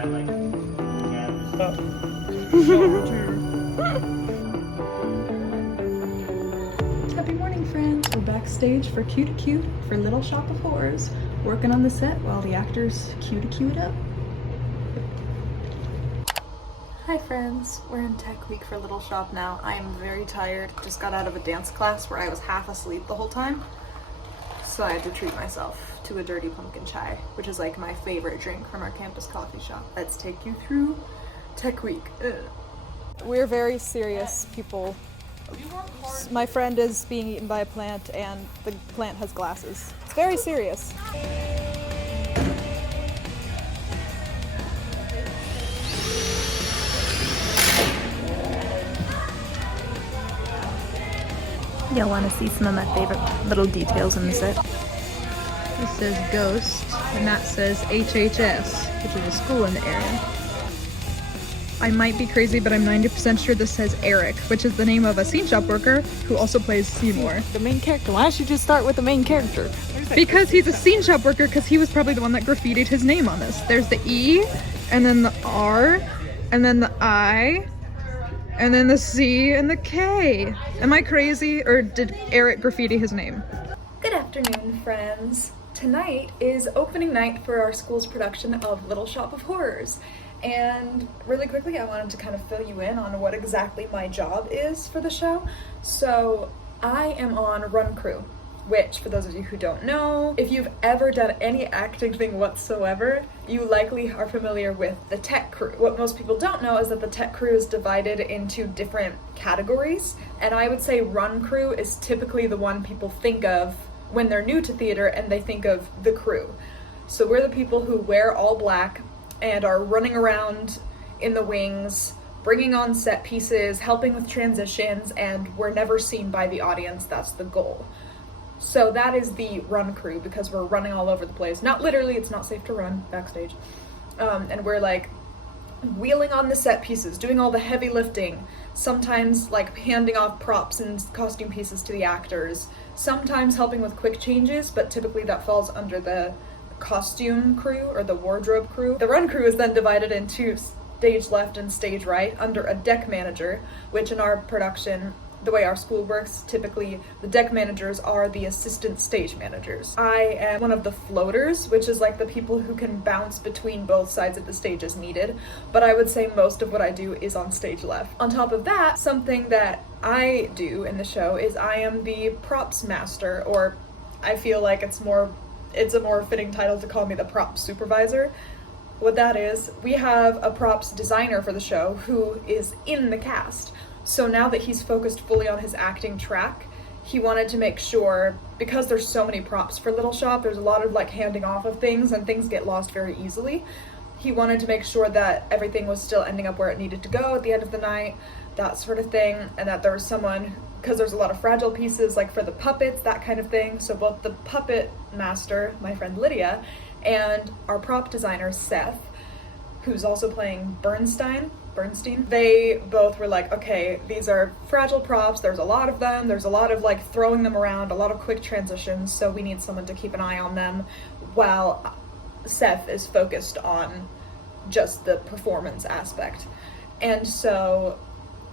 I like it. Happy morning, friends. We're backstage for Q to Q for Little Shop of Horrors, working on the set while the actors Q to Q it up. Hi friends, we're in tech week for Little Shop now. I am very tired. Just got out of a dance class where I was half asleep the whole time. So I had to treat myself to a dirty pumpkin chai, which is like my favorite drink from our campus coffee shop. Let's take you through tech week. We're very serious people. My friend is being eaten by a plant and the plant has glasses. It's very serious. You'll want to see some of my favorite little details in the set. This says Ghost, and that says HHS, which is a school in the area. I might be crazy, but I'm 90% sure this says Eric, which is the name of a scene shop worker who also plays Seymour. The main character. Why don't you just start with the main character? Because he's a scene shop worker, because he was probably the one that graffitied his name on this. There's the E, and then the R, and then the I, and then the C and the K. Am I crazy, or did Eric graffiti his name? Good afternoon, friends. Tonight is opening night for our school's production of Little Shop of Horrors. And really quickly, I wanted to kind of fill you in on what exactly my job is for the show. So I am on run crew, which, for those of you who don't know, if you've ever done any acting thing whatsoever, you likely are familiar with the tech crew. What most people don't know is that the tech crew is divided into different categories, and I would say run crew is typically the one people think of when they're new to theater and they think of the crew. So we're the people who wear all black and are running around in the wings, bringing on set pieces, helping with transitions, and we're never seen by the audience. That's the goal. So that is the run crew, because we're running all over the place. Not literally, it's not safe to run backstage. And we're like wheeling on the set pieces, doing all the heavy lifting, sometimes like handing off props and costume pieces to the actors, sometimes helping with quick changes, but typically that falls under the costume crew or the wardrobe crew. The run crew is then divided into stage left and stage right under a deck manager, which in our production, the way our school works, typically the deck managers are the assistant stage managers. I am one of the floaters, which is like the people who can bounce between both sides of the stage as needed, but I would say most of what I do is on stage left. On top of that, something that I do in the show is I am the props master, or I feel like it's a more fitting title to call me the props supervisor. What that is, we have a props designer for the show who is in the cast. So now that he's focused fully on his acting track, he wanted to make sure, because there's so many props for Little Shop, there's a lot of like handing off of things and things get lost very easily. He wanted to make sure that everything was still ending up where it needed to go at the end of the night, that sort of thing, and that there was someone, because there's a lot of fragile pieces like for the puppets, that kind of thing. So both the puppet master, my friend Lydia, and our prop designer Seth, who's also playing Bernstein, they both were like, okay, these are fragile props, there's a lot of them, there's a lot of like throwing them around, a lot of quick transitions, so we need someone to keep an eye on them, while Seth is focused on just the performance aspect. And so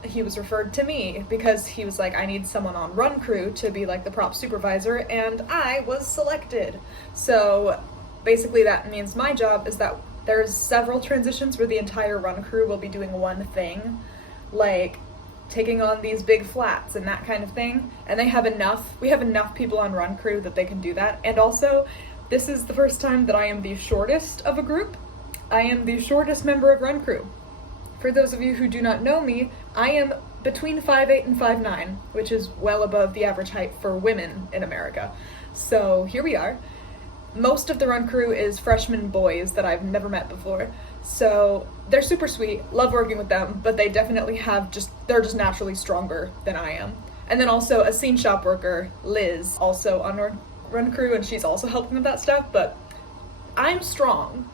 he was referred to me because he was like, I need someone on run crew to be like the prop supervisor, and I was selected. So basically that means my job is that there's several transitions where the entire run crew will be doing one thing, like taking on these big flats and that kind of thing. And we have enough people on run crew that they can do that. And also, this is the first time that I am the shortest of a group. I am the shortest member of run crew. For those of you who do not know me, I am between 5'8" and 5'9", which is well above the average height for women in America. So here we are. Most of the run crew is freshman boys that I've never met before. So they're super sweet, love working with them, but they definitely they're just naturally stronger than I am. And then also a scene shop worker, Liz, also on run crew, and she's also helping with that stuff, but I'm strong.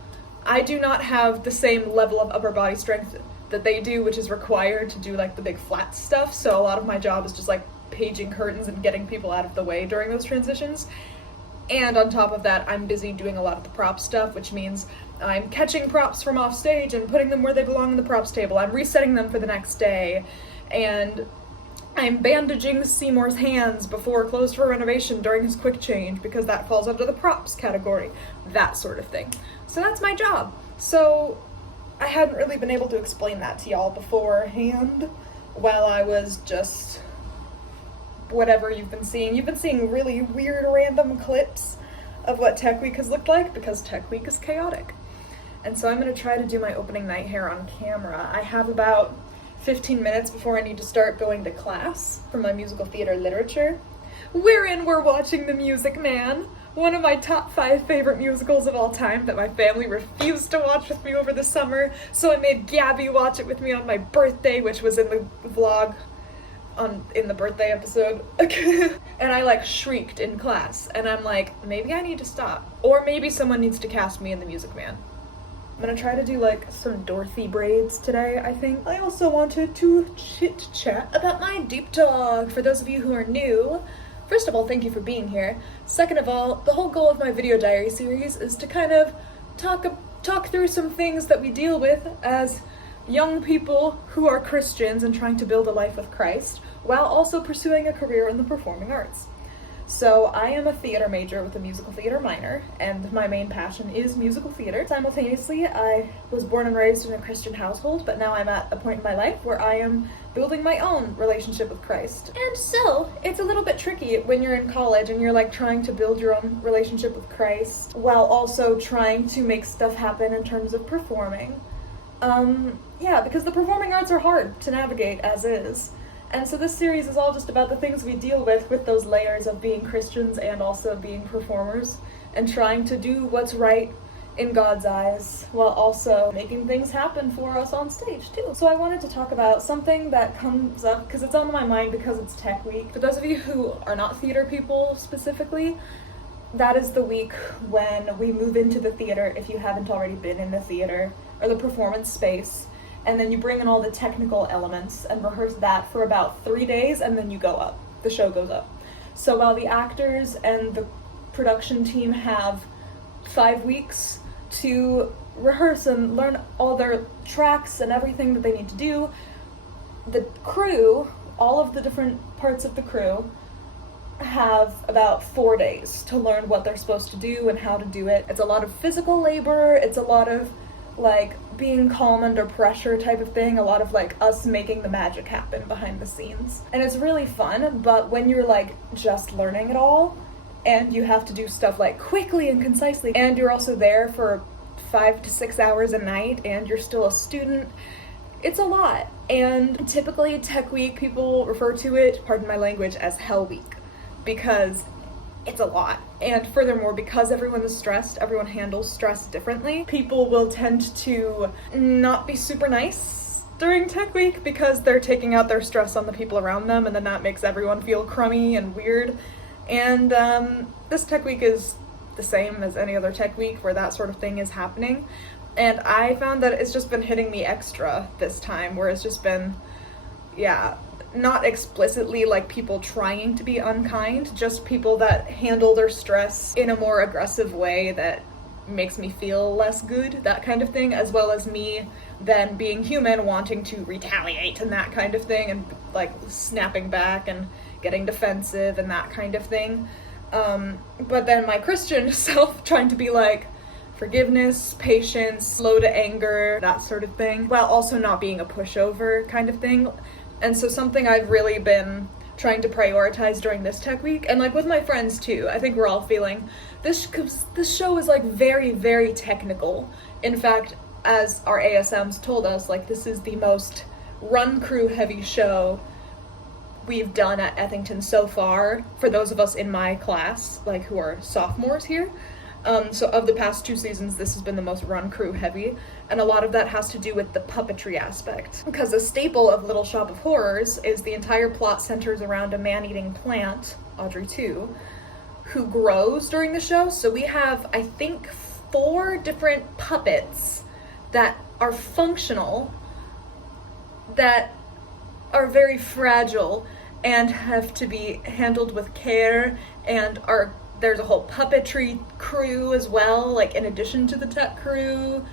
I do not have the same level of upper body strength that they do, which is required to do like the big flat stuff. So a lot of my job is just like paging curtains and getting people out of the way during those transitions. And on top of that, I'm busy doing a lot of the prop stuff, which means I'm catching props from off stage and putting them where they belong on the props table. I'm resetting them for the next day. And I'm bandaging Seymour's hands before closed for renovation during his quick change because that falls under the props category. That sort of thing. So that's my job. So I hadn't really been able to explain that to y'all beforehand while I was just whatever you've been seeing. You've been seeing really weird random clips of what Tech Week has looked like because Tech Week is chaotic. And so I'm going to try to do my opening night hair on camera. I have about 15 minutes before I need to start going to class for my musical theater literature, wherein we're watching The Music Man, one of my top 5 favorite musicals of all time that my family refused to watch with me over the summer, so I made Gabby watch it with me on my birthday, which was in the vlog in the birthday episode. And I like shrieked in class, and I'm like, maybe I need to stop, or maybe someone needs to cast me in The Music Man. I'm gonna try to do like some Dorothy braids today, I think. I also wanted to chit chat about my deep talk. For those of you who are new, first of all, thank you for being here. Second of all, the whole goal of my video diary series is to kind of talk through some things that we deal with as young people who are Christians and trying to build a life with Christ, while also pursuing a career in the performing arts. So I am a theater major with a musical theater minor, and my main passion is musical theater. Simultaneously, I was born and raised in a Christian household, but now I'm at a point in my life where I am building my own relationship with Christ. And so, it's a little bit tricky when you're in college and you're like trying to build your own relationship with Christ, while also trying to make stuff happen in terms of performing. Yeah, because the performing arts are hard to navigate as is. And so this series is all just about the things we deal with those layers of being Christians and also being performers, and trying to do what's right in God's eyes, while also making things happen for us on stage too. So I wanted to talk about something that comes up, because it's on my mind because it's Tech Week. For those of you who are not theater people specifically, that is the week when we move into the theater, if you haven't already been in the theater, or the performance space. And then you bring in all the technical elements and rehearse that for about 3 days, and then you go up. The show goes up. So while the actors and the production team have 5 weeks to rehearse and learn all their tracks and everything that they need to do, the crew, all of the different parts of the crew, have about 4 days to learn what they're supposed to do and how to do it. It's a lot of physical labor, it's a lot of like being calm under pressure type of thing, a lot of like us making the magic happen behind the scenes. And it's really fun, but when you're like just learning it all and you have to do stuff like quickly and concisely, and you're also there for 5 to 6 hours a night and you're still a student, it's a lot. And typically Tech Week, people refer to it, pardon my language, as Hell Week, because it's a lot. And furthermore, because everyone is stressed, everyone handles stress differently, people will tend to not be super nice during Tech Week because they're taking out their stress on the people around them, and then that makes everyone feel crummy and weird. And this Tech Week is the same as any other Tech Week where that sort of thing is happening. And I found that it's just been hitting me extra this time, where it's just been, yeah, not explicitly like people trying to be unkind, just people that handle their stress in a more aggressive way that makes me feel less good, that kind of thing, as well as me then being human wanting to retaliate and that kind of thing, and like snapping back and getting defensive and that kind of thing. But then my Christian self trying to be like forgiveness, patience, slow to anger, that sort of thing, while also not being a pushover kind of thing. And so something I've really been trying to prioritize during this Tech Week, and like with my friends too, I think we're all feeling this show is like very, very technical. In fact, as our ASMs told us, like this is the most run crew heavy show we've done at Ethington so far, for those of us in my class, like who are sophomores here. So of the past 2 seasons, this has been the most run crew heavy, and a lot of that has to do with the puppetry aspect. Because a staple of Little Shop of Horrors is the entire plot centers around a man-eating plant, Audrey 2, who grows during the show. So we have, I think, 4 different puppets that are functional, that are very fragile, and have to be handled with care, and are There's a whole puppetry crew as well, like in addition to the tech crew.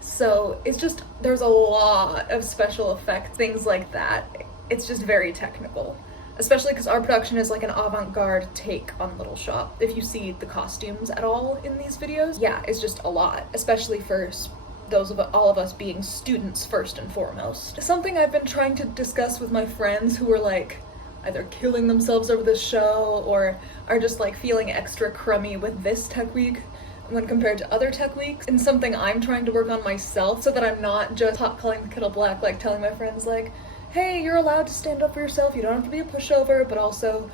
So it's just, there's a lot of special effects, things like that. It's just very technical. Especially because our production is like an avant-garde take on Little Shop. If you see the costumes at all in these videos, yeah, it's just a lot, especially for all of us being students first and foremost. Something I've been trying to discuss with my friends who are like either killing themselves over this show or are just like feeling extra crummy with this tech week when compared to other tech weeks, and something I'm trying to work on myself so that I'm not just hot calling the kettle black, like telling my friends like, hey, you're allowed to stand up for yourself, you don't have to be a pushover, but also,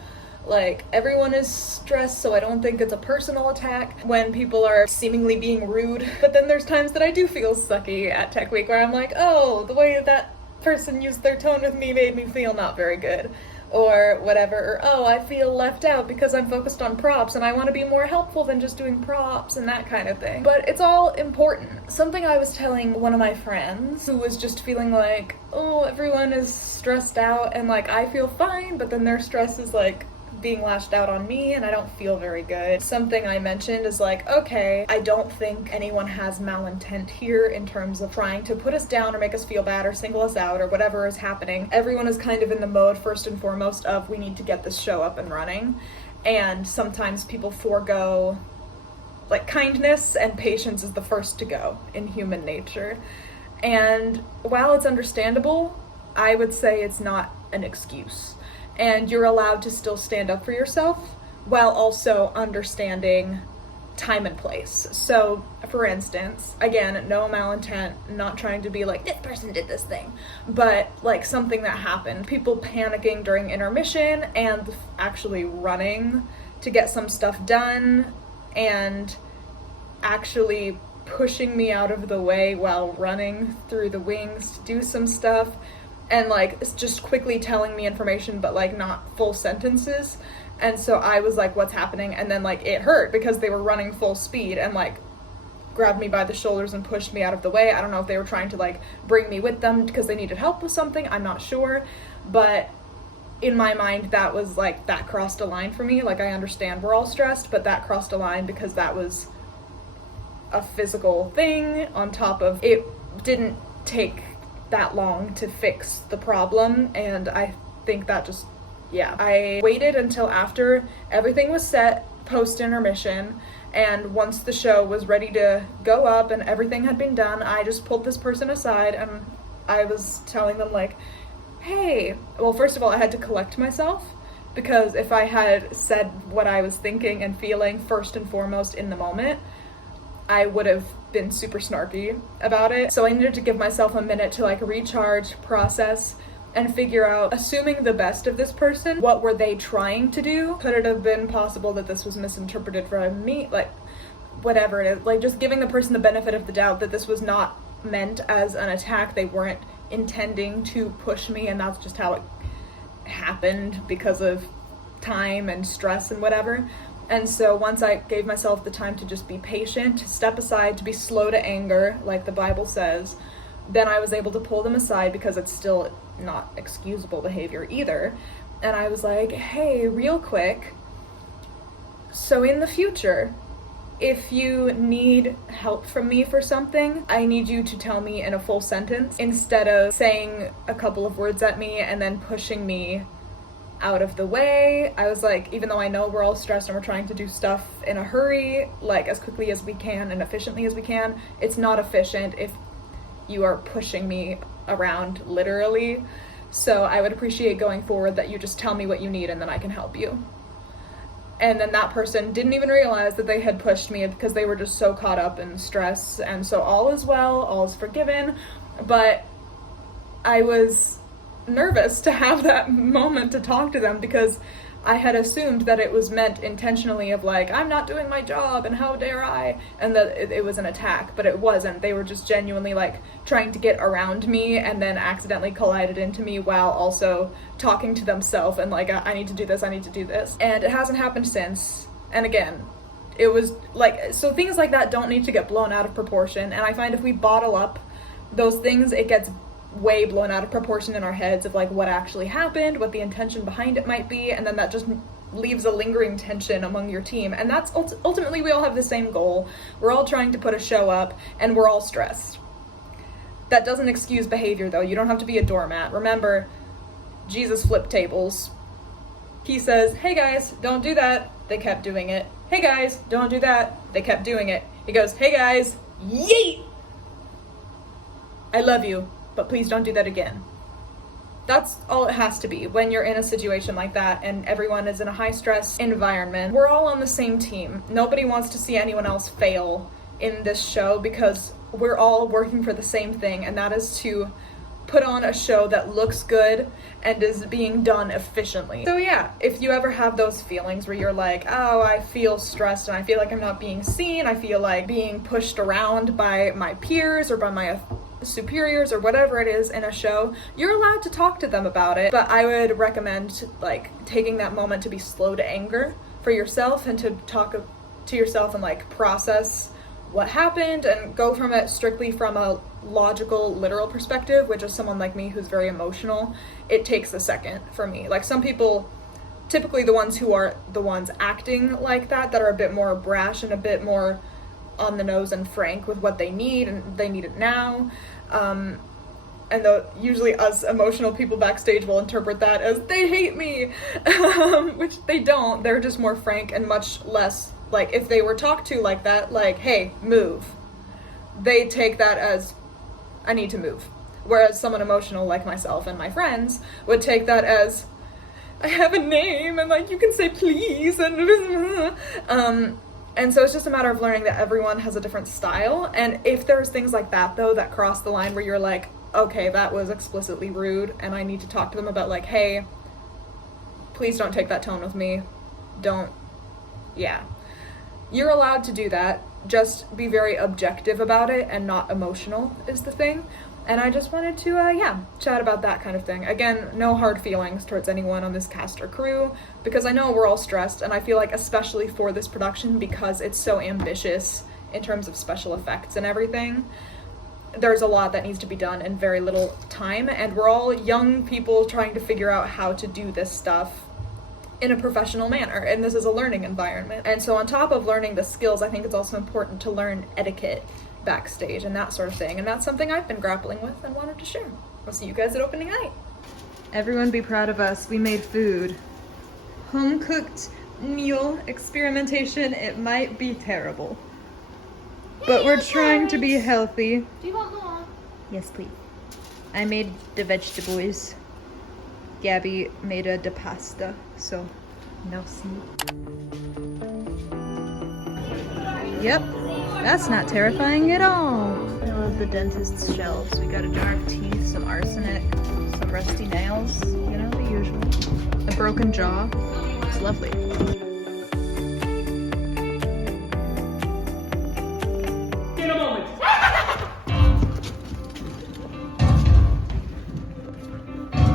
like, everyone is stressed, so I don't think it's a personal attack when people are seemingly being rude. But then there's times that I do feel sucky at Tech Week where I'm like, oh, the way that person used their tone with me made me feel not very good. Or whatever, or oh, I feel left out because I'm focused on props and I want to be more helpful than just doing props and that kind of thing. But it's all important. Something I was telling one of my friends who was just feeling like, oh, everyone is stressed out and like I feel fine, but then their stress is like being lashed out on me and I don't feel very good. Something I mentioned is like, okay, I don't think anyone has malintent here in terms of trying to put us down or make us feel bad or single us out or whatever is happening. Everyone is kind of in the mode first and foremost of we need to get this show up and running, and sometimes people forego like kindness, and patience is the first to go in human nature. And while it's understandable, I would say it's not an excuse. And you're allowed to still stand up for yourself while also understanding time and place. So, for instance, again, no malintent, not trying to be like, this person did this thing, but like something that happened. People panicking during intermission and actually running to get some stuff done and actually pushing me out of the way while running through the wings to do some stuff. And like it's just quickly telling me information but like not full sentences, and so I was like, what's happening? And then like it hurt because they were running full speed and like grabbed me by the shoulders and pushed me out of the way. I don't know if they were trying to like bring me with them because they needed help with something, I'm not sure, but in my mind that was like, that crossed a line for me. Like I understand we're all stressed, but that crossed a line because that was a physical thing on top of it. Didn't take that long to fix the problem, and I think that just, yeah. I waited until after everything was set post intermission, and once the show was ready to go up and everything had been done, I just pulled this person aside and I was telling them like, hey, well, first of all, I had to collect myself, because if I had said what I was thinking and feeling first and foremost in the moment, I would have been super snarky about it. So I needed to give myself a minute to like recharge, process, and figure out, assuming the best of this person, what were they trying to do? Could it have been possible that this was misinterpreted from me? Like, whatever it is, like just giving the person the benefit of the doubt that this was not meant as an attack. They weren't intending to push me, and that's just how it happened because of time and stress and whatever. And so once I gave myself the time to just be patient, to step aside, to be slow to anger, like the Bible says, then I was able to pull them aside, because it's still not excusable behavior either. And I was like, hey, real quick, so in the future, if you need help from me for something, I need you to tell me in a full sentence instead of saying a couple of words at me and then pushing me out of the way. I was like, even though I know we're all stressed and we're trying to do stuff in a hurry, like as quickly as we can and efficiently as we can, it's not efficient if you are pushing me around literally. So I would appreciate going forward that you just tell me what you need and then I can help you. And then that person didn't even realize that they had pushed me because they were just so caught up in stress. And so all is well, all is forgiven. But I was nervous to have that moment to talk to them, because I had assumed that it was meant intentionally of like, I'm not doing my job and how dare I, and that it was an attack, but it wasn't. They were just genuinely like trying to get around me and then accidentally collided into me while also talking to themselves and like, I need to do this, I need to do this. And it hasn't happened since. And again, it was like, so things like that don't need to get blown out of proportion. And I find if we bottle up those things, it gets way blown out of proportion in our heads of like what actually happened, what the intention behind it might be, and then that just leaves a lingering tension among your team. And that's ultimately, we all have the same goal. We're all trying to put a show up, and we're all stressed. That doesn't excuse behavior, though. You don't have to be a doormat. Remember, Jesus flipped tables. He says, hey guys, don't do that. They kept doing it. Hey guys, don't do that. They kept doing it. He goes, hey guys, yeet! I love you, but please don't do that again. That's all it has to be when you're in a situation like that and everyone is in a high stress environment. We're all on the same team. Nobody wants to see anyone else fail in this show because we're all working for the same thing, and that is to put on a show that looks good and is being done efficiently. So yeah, if you ever have those feelings where you're like, oh, I feel stressed and I feel like I'm not being seen, I feel like being pushed around by my peers or by my superiors or whatever it is in a show, you're allowed to talk to them about it. But I would recommend like taking that moment to be slow to anger for yourself and to talk to yourself and like process what happened and go from it strictly from a logical, literal perspective, which is someone like me who's very emotional. It takes a second for me. Like some people, typically the ones who are the ones acting like that are a bit more brash and a bit more on the nose and frank with what they need, and they need it now. And though usually us emotional people backstage will interpret that as they hate me, which they don't. They're just more frank and much less, like if they were talked to like that, like, hey, move, they take that as I need to move. Whereas someone emotional like myself and my friends would take that as I have a name and like you can say please and so it's just a matter of learning that everyone has a different style. And if there's things like that though that cross the line where you're like, okay, that was explicitly rude and I need to talk to them about like, hey, please don't take that tone with me, don't, yeah, you're allowed to do that. Just be very objective about it and not emotional is the thing. And I just wanted to, chat about that kind of thing. Again, no hard feelings towards anyone on this cast or crew, because I know we're all stressed, and I feel like especially for this production, because it's so ambitious in terms of special effects and everything, there's a lot that needs to be done in very little time, and we're all young people trying to figure out how to do this stuff in a professional manner, and this is a learning environment. And so on top of learning the skills, I think it's also important to learn etiquette backstage and that sort of thing, and that's something I've been grappling with and wanted to share. I'll see you guys at opening night. Everyone be proud of us. We made food. Home cooked meal experimentation. It might be terrible, but we're trying to be healthy. Do you want more? Yes, please. I made the vegetables. Gabby made the pasta, so merci. Yep, that's not terrifying at all. I love the dentist's shelves. We got a jar of teeth, some arsenic, some rusty nails, you know, the usual. A broken jaw. It's lovely. In a moment.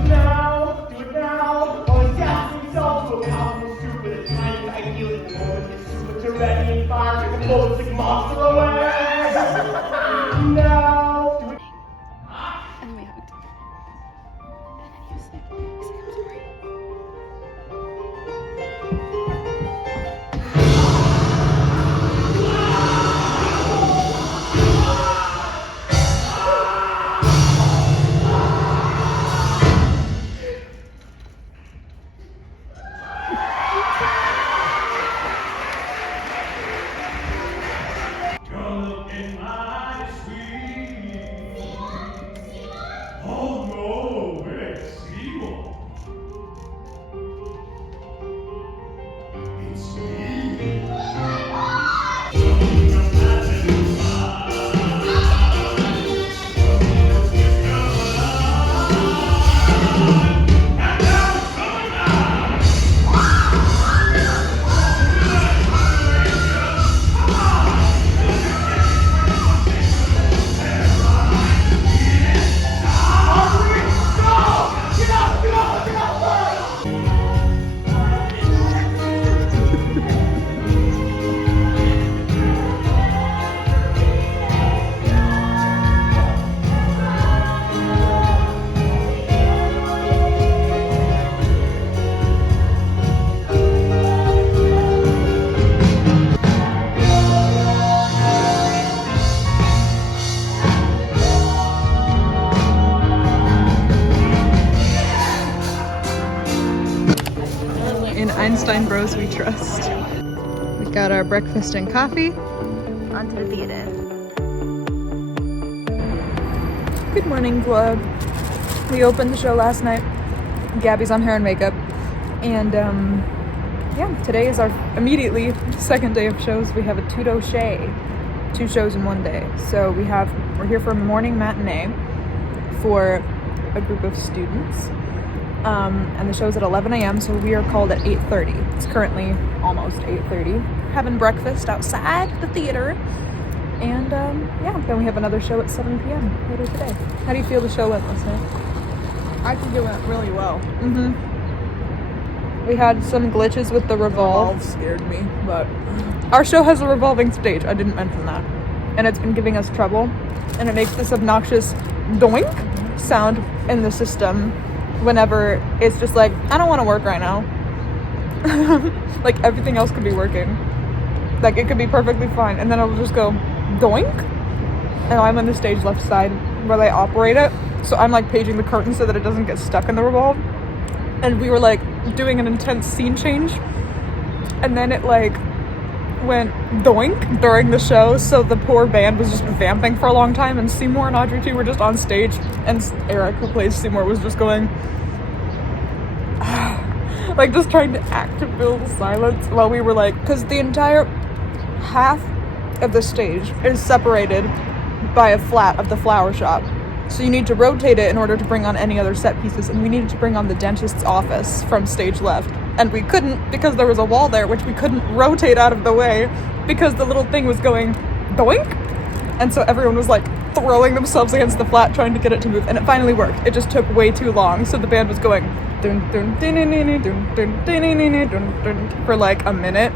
Now, do it now. Oh, yes, it's also powerful, stupid, and tiny, ideally, the moment is super tyranny and fire, take the ballistic monster away. Now, do it. And we hugged. And then he said, I'm sorry. Frankenstein bros we trust. We got our breakfast and coffee. On to the theater. Good morning, vlog. We opened the show last night. Gabby's on hair and makeup. And yeah, today is our immediately second day of shows. We have a two shows in one day. So we're here for a morning matinee for a group of students. And the show's at 11 a.m. so we are called at 8:30. It's currently almost 8:30. Having breakfast outside the theater. And yeah, then we have another show at 7 p.m. later today. How do you feel the show went last night? I think it went really well. Mm-hmm. We had some glitches with the revolve. Revolve scared me, but Our show has a revolving stage. I didn't mention that. And it's been giving us trouble. And it makes this obnoxious doink sound in the system whenever it's just like, I don't want to work right now. Like everything else could be working. Like it could be perfectly fine. And then it'll just go doink. And I'm on the stage left side where they operate it. So I'm like paging the curtain so that it doesn't get stuck in the revolve. And we were like doing an intense scene change. And then it like went doink during the show. So the poor band was just vamping for a long time. And Seymour and Audrey too were just on stage. And Eric, who plays Seymour, was just going like just trying to act to fill the silence while we were like, because the entire half of the stage is separated by a flat of the flower shop. So you need to rotate it in order to bring on any other set pieces, and we needed to bring on the dentist's office from stage left. And we couldn't because there was a wall there which we couldn't rotate out of the way because the little thing was going doink. And so everyone was like throwing themselves against the flat trying to get it to move, and it finally worked. It just took way too long. So the band was going dun dun dun dun dun dun dun dun dun dun for like a minute.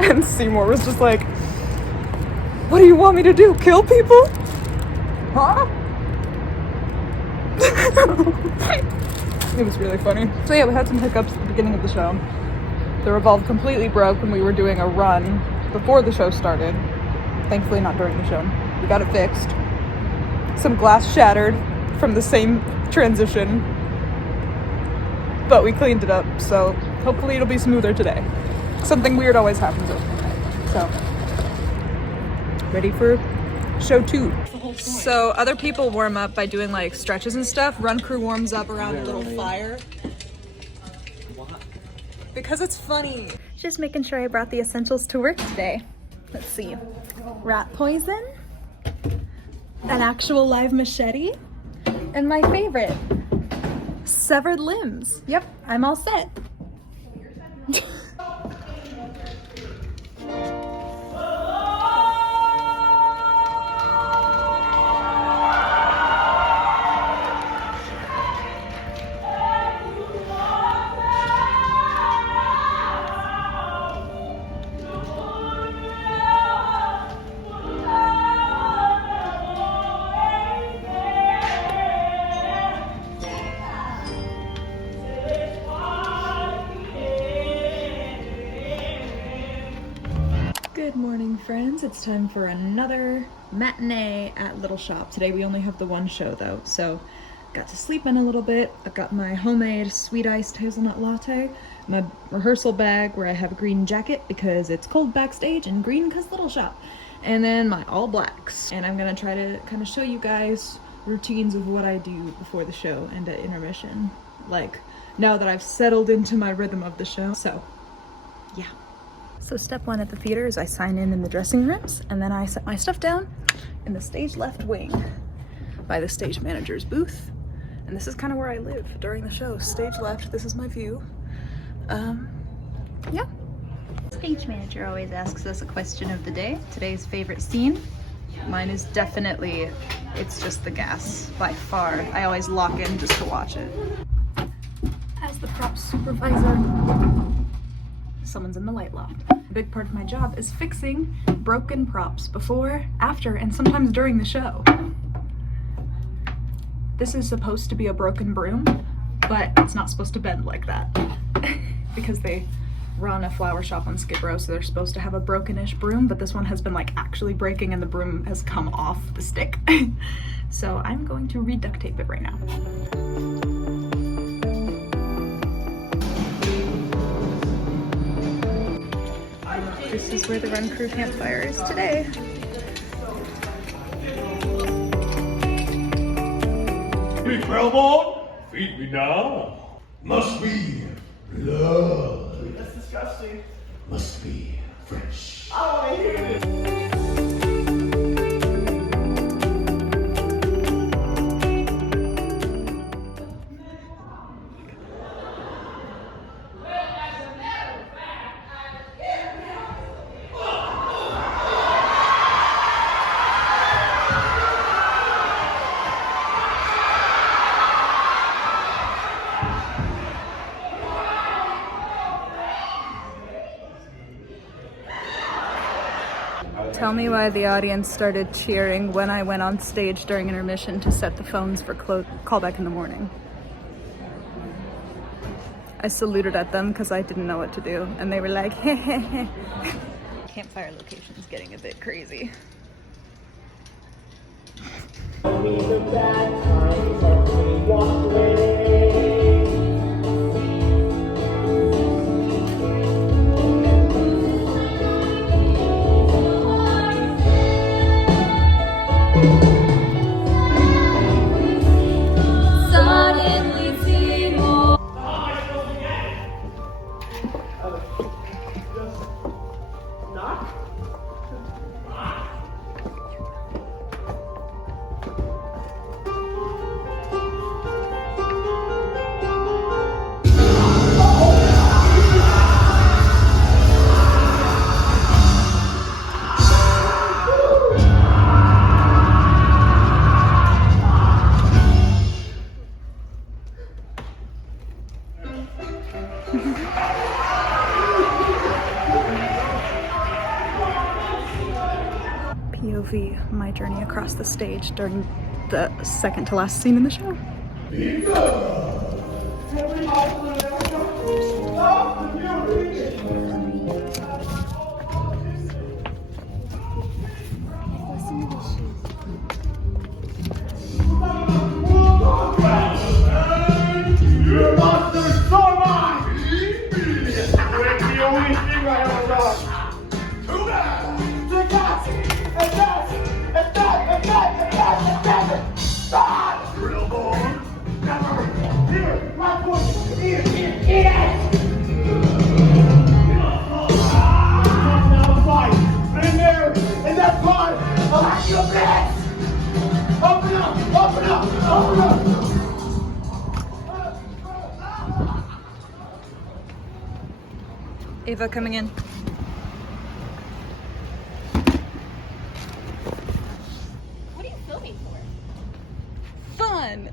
And Seymour was just like, what do you want me to do? Kill people? Huh? It was really funny. So yeah, we had some hiccups at the beginning of the show. The revolve completely broke when we were doing a run before the show started. Thankfully not during the show. We got it fixed. Some glass shattered from the same transition. But we cleaned it up, so hopefully it'll be smoother today. Something weird always happens over the night. So, ready for show 2. So other people warm up by doing like stretches and stuff. Run crew warms up around a little fire. Because it's funny. Just making sure I brought the essentials to work today. Let's see. Rat poison, an actual live machete, and my favorite, severed limbs. Yep, I'm all set. Good morning, friends. It's time for another matinee at Little Shop. Today we only have the one show though, so got to sleep in a little bit. I've got my homemade sweet iced hazelnut latte, my rehearsal bag where I have a green jacket because it's cold backstage, and green because Little Shop, and then my all blacks. And I'm gonna try to kind of show you guys routines of what I do before the show and at intermission, like now that I've settled into my rhythm of the show. So yeah. So step 1 at the theater is I sign in the dressing rooms, and then I set my stuff down in the stage left wing by the stage manager's booth. And this is kind of where I live during the show. Stage left, this is my view. Yeah. Stage manager always asks us a question of the day. Today's favorite scene. Mine is definitely, it's just the gas by far. I always lock in just to watch it. As the prop supervisor, someone's in the light loft. A big part of my job is fixing broken props before, after, and sometimes during the show. This is supposed to be a broken broom, but it's not supposed to bend like that because they run a flower shop on Skid Row, so they're supposed to have a broken-ish broom, but this one has been like actually breaking and the broom has come off the stick. So I'm going to re-duct tape it right now. This is where the Run Crew campfire is today. Me Trailbone, feed me now. Must be blood. That's disgusting. Must be fresh. I don't want to hear this. Tell me why the audience started cheering when I went on stage during intermission to set the phones for callback in the morning. I saluted at them because I didn't know what to do, and they were like, heh heh heh. Campfire location's getting a bit crazy. POV, my journey across the stage during the second to last scene in the show. You're a monster, so am I! Wait, the only thing I ever got. Too bad! Real boy. Never. Here, my boy. Here. Outside. In there, in that pod. I'll have you a bitch. Open up. Eva coming in. What are you filming for? Fun!